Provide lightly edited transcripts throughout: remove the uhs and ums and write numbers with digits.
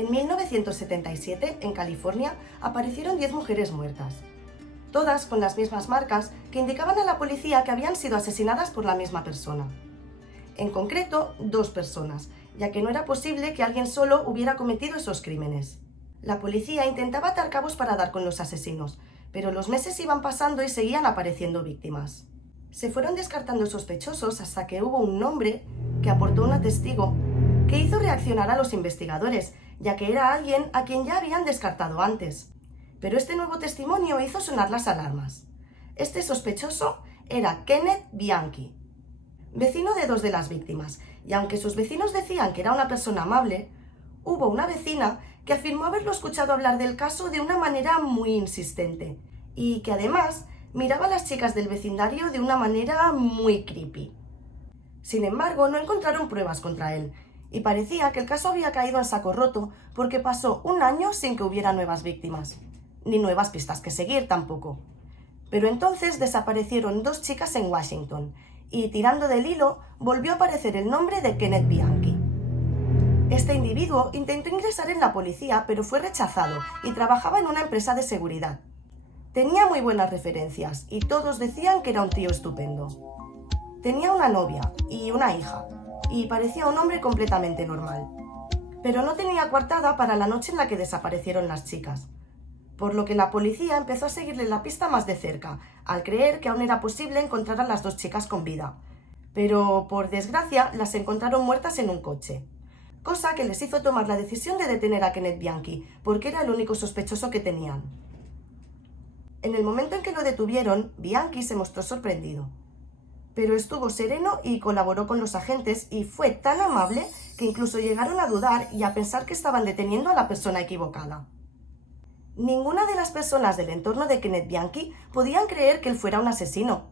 En 1977, en California, aparecieron 10 mujeres muertas, todas con las mismas marcas que indicaban a la policía que habían sido asesinadas por la misma persona. En concreto, 2 personas, ya que no era posible que alguien solo hubiera cometido esos crímenes. La policía intentaba atar cabos para dar con los asesinos, pero los meses iban pasando y seguían apareciendo víctimas. Se fueron descartando sospechosos hasta que hubo un nombre que aportó una testigo que hizo reaccionar a los investigadores, ya que era alguien a quien ya habían descartado antes. Pero este nuevo testimonio hizo sonar las alarmas. Este sospechoso era Kenneth Bianchi, vecino de 2 de las víctimas, y aunque sus vecinos decían que era una persona amable, hubo una vecina que afirmó haberlo escuchado hablar del caso de una manera muy insistente, y que además miraba a las chicas del vecindario de una manera muy creepy. Sin embargo, no encontraron pruebas contra él, y parecía que el caso había caído en saco roto porque pasó un año sin que hubiera nuevas víctimas, ni nuevas pistas que seguir tampoco. Pero entonces desaparecieron 2 chicas en Washington, y tirando del hilo volvió a aparecer el nombre de Kenneth Bianchi. Este individuo intentó ingresar en la policía, pero fue rechazado y trabajaba en una empresa de seguridad. Tenía muy buenas referencias y todos decían que era un tío estupendo. Tenía una novia y una hija, y parecía un hombre completamente normal. Pero no tenía coartada para la noche en la que desaparecieron las chicas, por lo que la policía empezó a seguirle la pista más de cerca, al creer que aún era posible encontrar a las 2 chicas con vida. Pero, por desgracia, las encontraron muertas en un coche, cosa que les hizo tomar la decisión de detener a Kenneth Bianchi, porque era el único sospechoso que tenían. En el momento en que lo detuvieron, Bianchi se mostró sorprendido, pero estuvo sereno y colaboró con los agentes, y fue tan amable que incluso llegaron a dudar y a pensar que estaban deteniendo a la persona equivocada. Ninguna de las personas del entorno de Kenneth Bianchi podían creer que él fuera un asesino.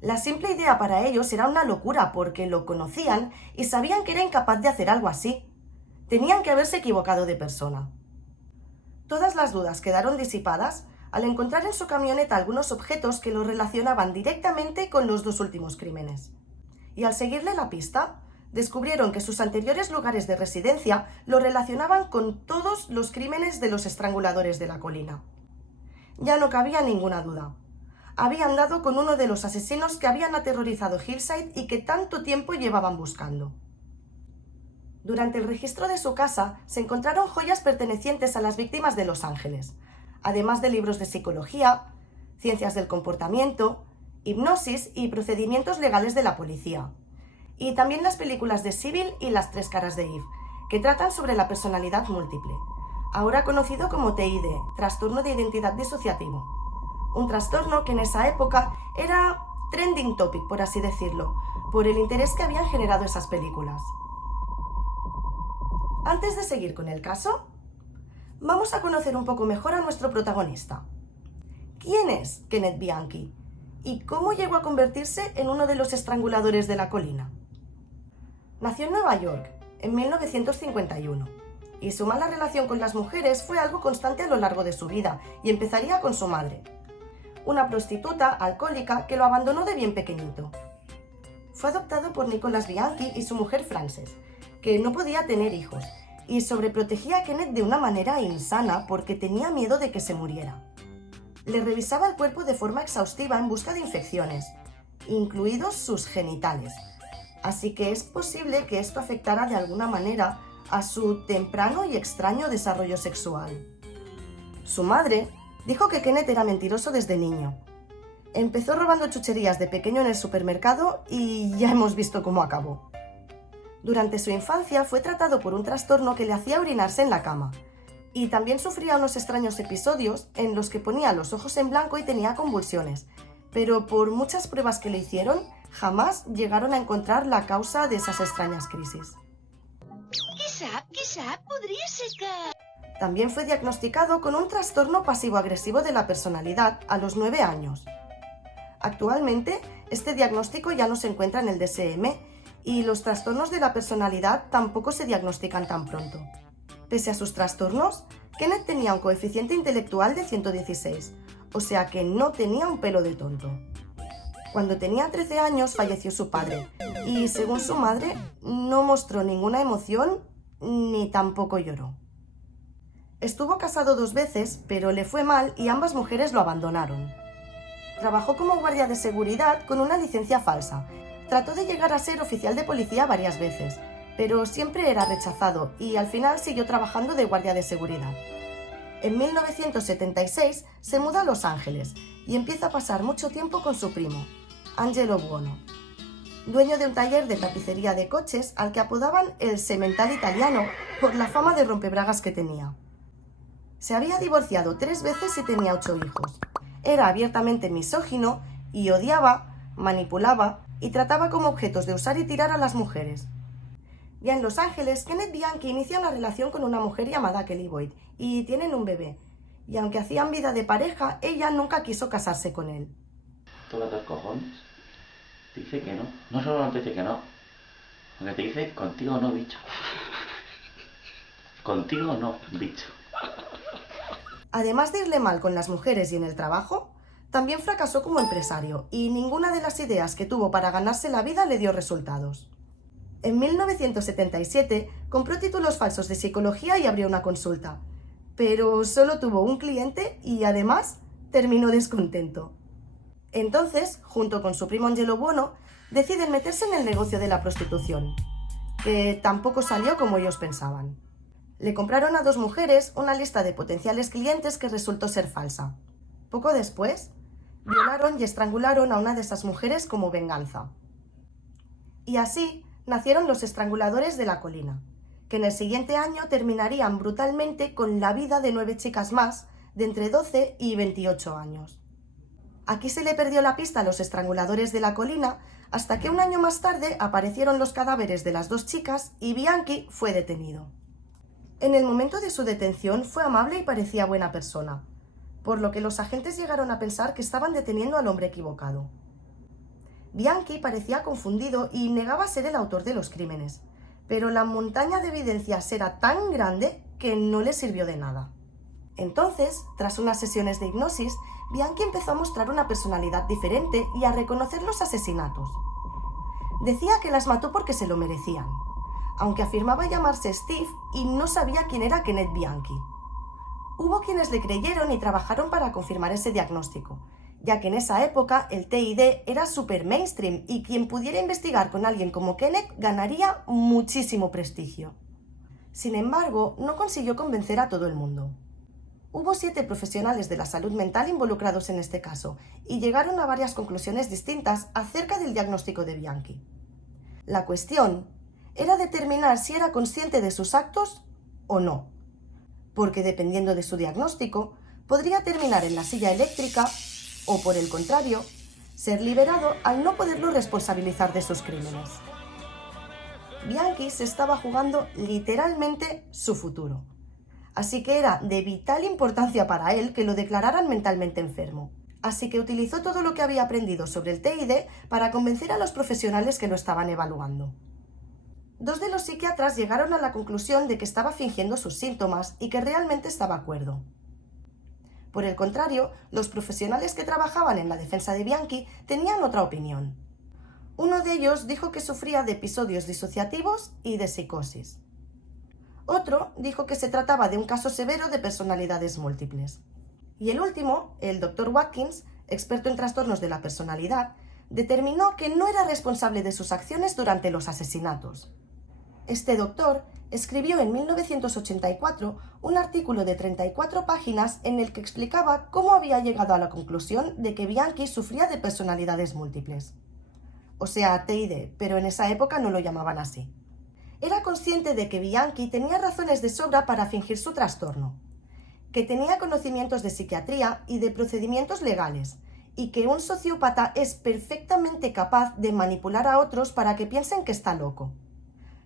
La simple idea para ellos era una locura porque lo conocían y sabían que era incapaz de hacer algo así. Tenían que haberse equivocado de persona. Todas las dudas quedaron disipadas al encontrar en su camioneta algunos objetos que lo relacionaban directamente con los 2 últimos crímenes. Y al seguirle la pista, descubrieron que sus anteriores lugares de residencia lo relacionaban con todos los crímenes de los estranguladores de la colina. Ya no cabía ninguna duda. Habían dado con uno de los asesinos que habían aterrorizado Hillside y que tanto tiempo llevaban buscando. Durante el registro de su casa se encontraron joyas pertenecientes a las víctimas de Los Ángeles, además de libros de psicología, ciencias del comportamiento, hipnosis y procedimientos legales de la policía. Y también las películas de Sybil y Las 3 caras de Eve, que tratan sobre la personalidad múltiple, ahora conocido como TID, trastorno de identidad disociativo. Un trastorno que en esa época era trending topic, por así decirlo, por el interés que habían generado esas películas. Antes de seguir con el caso, vamos a conocer un poco mejor a nuestro protagonista. ¿Quién es Kenneth Bianchi? ¿Y cómo llegó a convertirse en uno de los estranguladores de la colina? Nació en Nueva York en 1951 y su mala relación con las mujeres fue algo constante a lo largo de su vida, y empezaría con su madre, una prostituta alcohólica que lo abandonó de bien pequeñito. Fue adoptado por Nicholas Bianchi y su mujer Frances, que no podía tener hijos, y sobreprotegía a Kenneth de una manera insana porque tenía miedo de que se muriera. Le revisaba el cuerpo de forma exhaustiva en busca de infecciones, incluidos sus genitales, así que es posible que esto afectara de alguna manera a su temprano y extraño desarrollo sexual. Su madre dijo que Kenneth era mentiroso desde niño. Empezó robando chucherías de pequeño en el supermercado y ya hemos visto cómo acabó. Durante su infancia fue tratado por un trastorno que le hacía orinarse en la cama, y también sufría unos extraños episodios en los que ponía los ojos en blanco y tenía convulsiones, pero por muchas pruebas que le hicieron, jamás llegaron a encontrar la causa de esas extrañas crisis. Quizá podria ser que... También fue diagnosticado con un trastorno pasivo-agresivo de la personalidad a los 9 años. Actualmente, este diagnóstico ya no se encuentra en el DSM y los trastornos de la personalidad tampoco se diagnostican tan pronto. Pese a sus trastornos, Kenneth tenía un coeficiente intelectual de 116, o sea que no tenía un pelo de tonto. Cuando tenía 13 años falleció su padre y, según su madre, no mostró ninguna emoción ni tampoco lloró. Estuvo casado 2 veces, pero le fue mal y ambas mujeres lo abandonaron. Trabajó como guardia de seguridad con una licencia falsa. Trató de llegar a ser oficial de policía varias veces, pero siempre era rechazado y al final siguió trabajando de guardia de seguridad. En 1976 se muda a Los Ángeles y empieza a pasar mucho tiempo con su primo, Angelo Buono, dueño de un taller de tapicería de coches al que apodaban el semental italiano por la fama de rompebragas que tenía. Se había divorciado 3 veces y tenía 8 hijos. Era abiertamente misógino y odiaba, manipulaba y trataba como objetos de usar y tirar a las mujeres. Ya en Los Ángeles, Kenneth Bianchi inicia una relación con una mujer llamada Kelly Boyd y tienen un bebé. Y aunque hacían vida de pareja, ella nunca quiso casarse con él. Todas las cojones. Te dice que no. No solo no te dice que no, aunque te dice contigo no, bicho. Contigo no, bicho. Además de irle mal con las mujeres y en el trabajo, también fracasó como empresario y ninguna de las ideas que tuvo para ganarse la vida le dio resultados. En 1977 compró títulos falsos de psicología y abrió una consulta, pero solo tuvo un cliente y además terminó descontento. Entonces, junto con su primo Angelo Buono, deciden meterse en el negocio de la prostitución, que tampoco salió como ellos pensaban. Le compraron a 2 mujeres una lista de potenciales clientes que resultó ser falsa. Poco después, violaron y estrangularon a una de esas mujeres como venganza. Y así nacieron los estranguladores de la colina, que en el siguiente año terminarían brutalmente con la vida de 9 chicas más de entre 12 y 28 años. Aquí se le perdió la pista a los estranguladores de la colina hasta que un año más tarde aparecieron los cadáveres de las 2 chicas y Bianchi fue detenido. En el momento de su detención fue amable y parecía buena persona, por lo que los agentes llegaron a pensar que estaban deteniendo al hombre equivocado. Bianchi parecía confundido y negaba ser el autor de los crímenes, pero la montaña de evidencias era tan grande que no le sirvió de nada. Entonces, tras unas sesiones de hipnosis, Bianchi empezó a mostrar una personalidad diferente y a reconocer los asesinatos. Decía que las mató porque se lo merecían, aunque afirmaba llamarse Steve y no sabía quién era Kenneth Bianchi. Hubo quienes le creyeron y trabajaron para confirmar ese diagnóstico, ya que en esa época el TID era súper mainstream y quien pudiera investigar con alguien como Kenneth ganaría muchísimo prestigio. Sin embargo, no consiguió convencer a todo el mundo. Hubo 7 profesionales de la salud mental involucrados en este caso y llegaron a varias conclusiones distintas acerca del diagnóstico de Bianchi. La cuestión era determinar si era consciente de sus actos o no, porque dependiendo de su diagnóstico, podría terminar en la silla eléctrica o, por el contrario, ser liberado al no poderlo responsabilizar de sus crímenes. Bianchi se estaba jugando literalmente su futuro, así que era de vital importancia para él que lo declararan mentalmente enfermo. Así que utilizó todo lo que había aprendido sobre el TID para convencer a los profesionales que lo estaban evaluando. 2 de los psiquiatras llegaron a la conclusión de que estaba fingiendo sus síntomas y que realmente estaba cuerdo. Por el contrario, los profesionales que trabajaban en la defensa de Bianchi tenían otra opinión. Uno de ellos dijo que sufría de episodios disociativos y de psicosis. Otro dijo que se trataba de un caso severo de personalidades múltiples. Y el último, el Dr. Watkins, experto en trastornos de la personalidad, determinó que no era responsable de sus acciones durante los asesinatos. Este doctor escribió en 1984 un artículo de 34 páginas en el que explicaba cómo había llegado a la conclusión de que Bianchi sufría de personalidades múltiples. O sea, TID, pero en esa época no lo llamaban así. Era consciente de que Bianchi tenía razones de sobra para fingir su trastorno, que tenía conocimientos de psiquiatría y de procedimientos legales, y que un sociópata es perfectamente capaz de manipular a otros para que piensen que está loco.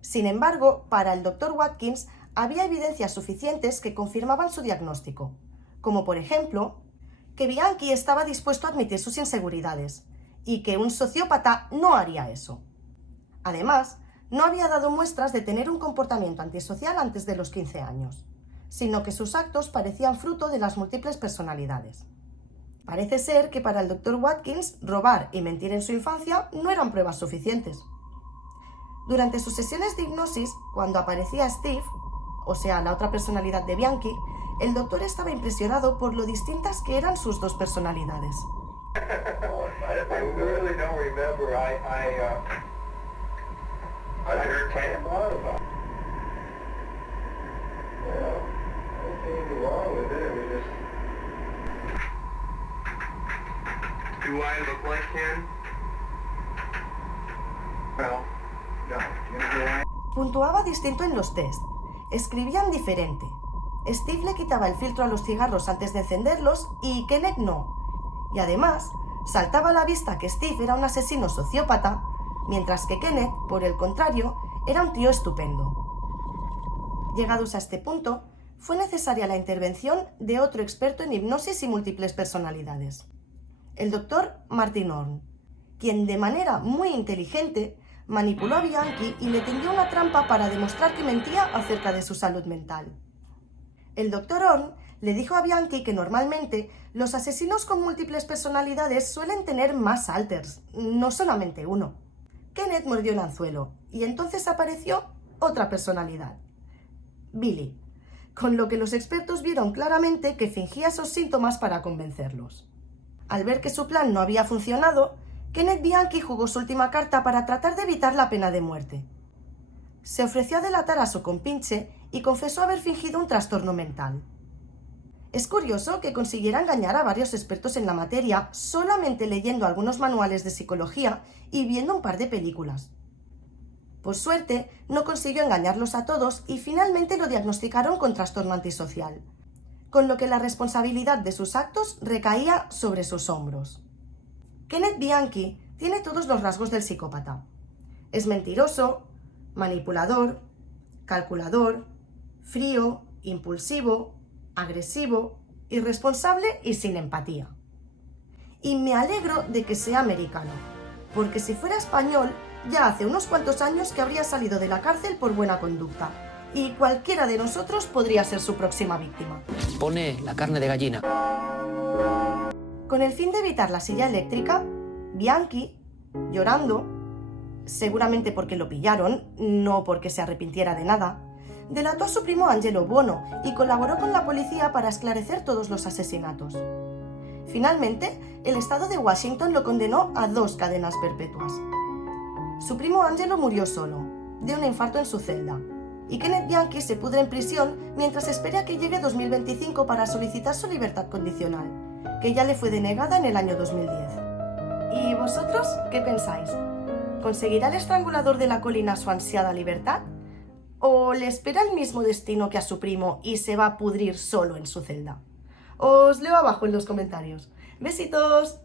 Sin embargo, para el Dr. Watkins había evidencias suficientes que confirmaban su diagnóstico, como por ejemplo, que Bianchi estaba dispuesto a admitir sus inseguridades, y que un sociópata no haría eso. Además, no había dado muestras de tener un comportamiento antisocial antes de los 15 años, sino que sus actos parecían fruto de las múltiples personalidades. Parece ser que para el Dr. Watkins robar y mentir en su infancia no eran pruebas suficientes. Durante sus sesiones de hipnosis, cuando aparecía Steve, o sea, la otra personalidad de Bianchi, El doctor estaba impresionado por lo distintas que eran sus dos personalidades. I really don't remember. I heard quite a lot about it. Well, I don't see anything wrong with it. It was just... Do I look like Ken? Well, no. You know who I am? Puntuaba distinto en los test. Escribían diferente. Steve le quitaba el filtro a los cigarros antes de encenderlos y Kenneth no. Y además, saltaba a la vista que Steve era un asesino sociópata, mientras que Kenneth, por el contrario, era un tío estupendo. Llegados a este punto, fue necesaria la intervención de otro experto en hipnosis y múltiples personalidades, el doctor Martin Orne, quien de manera muy inteligente manipuló a Bianchi y le tendió una trampa para demostrar que mentía acerca de su salud mental. El doctor Orne le dijo a Bianchi que normalmente los asesinos con múltiples personalidades suelen tener más alters, no solamente uno. Kenneth mordió el anzuelo y entonces apareció otra personalidad, Billy, con lo que los expertos vieron claramente que fingía esos síntomas para convencerlos. Al ver que su plan no había funcionado, Kenneth Bianchi jugó su última carta para tratar de evitar la pena de muerte. Se ofreció a delatar a su compinche y confesó haber fingido un trastorno mental. Es curioso que consiguiera engañar a varios expertos en la materia solamente leyendo algunos manuales de psicología y viendo un par de películas. Por suerte, no consiguió engañarlos a todos y finalmente lo diagnosticaron con trastorno antisocial, con lo que la responsabilidad de sus actos recaía sobre sus hombros. Kenneth Bianchi tiene todos los rasgos del psicópata. Es mentiroso, manipulador, calculador, frío, impulsivo, agresivo, irresponsable y sin empatía. Y me alegro de que sea americano, porque si fuera español, ya hace unos cuantos años que habría salido de la cárcel por buena conducta, y cualquiera de nosotros podría ser su próxima víctima. Pone la carne de gallina. Con el fin de evitar la silla eléctrica, Bianchi, llorando, seguramente porque lo pillaron, no porque se arrepintiera de nada, delató a su primo Angelo Buono y colaboró con la policía para esclarecer todos los asesinatos. Finalmente, el estado de Washington lo condenó a 2 cadenas perpetuas. Su primo Angelo murió solo, de un infarto en su celda, y Kenneth Bianchi se pudre en prisión mientras espera a que llegue 2025 para solicitar su libertad condicional, que ya le fue denegada en el año 2010. ¿Y vosotros qué pensáis? ¿Conseguirá el estrangulador de la colina su ansiada libertad? ¿O le espera el mismo destino que a su primo y se va a pudrir solo en su celda? Os leo abajo en los comentarios. ¡Besitos!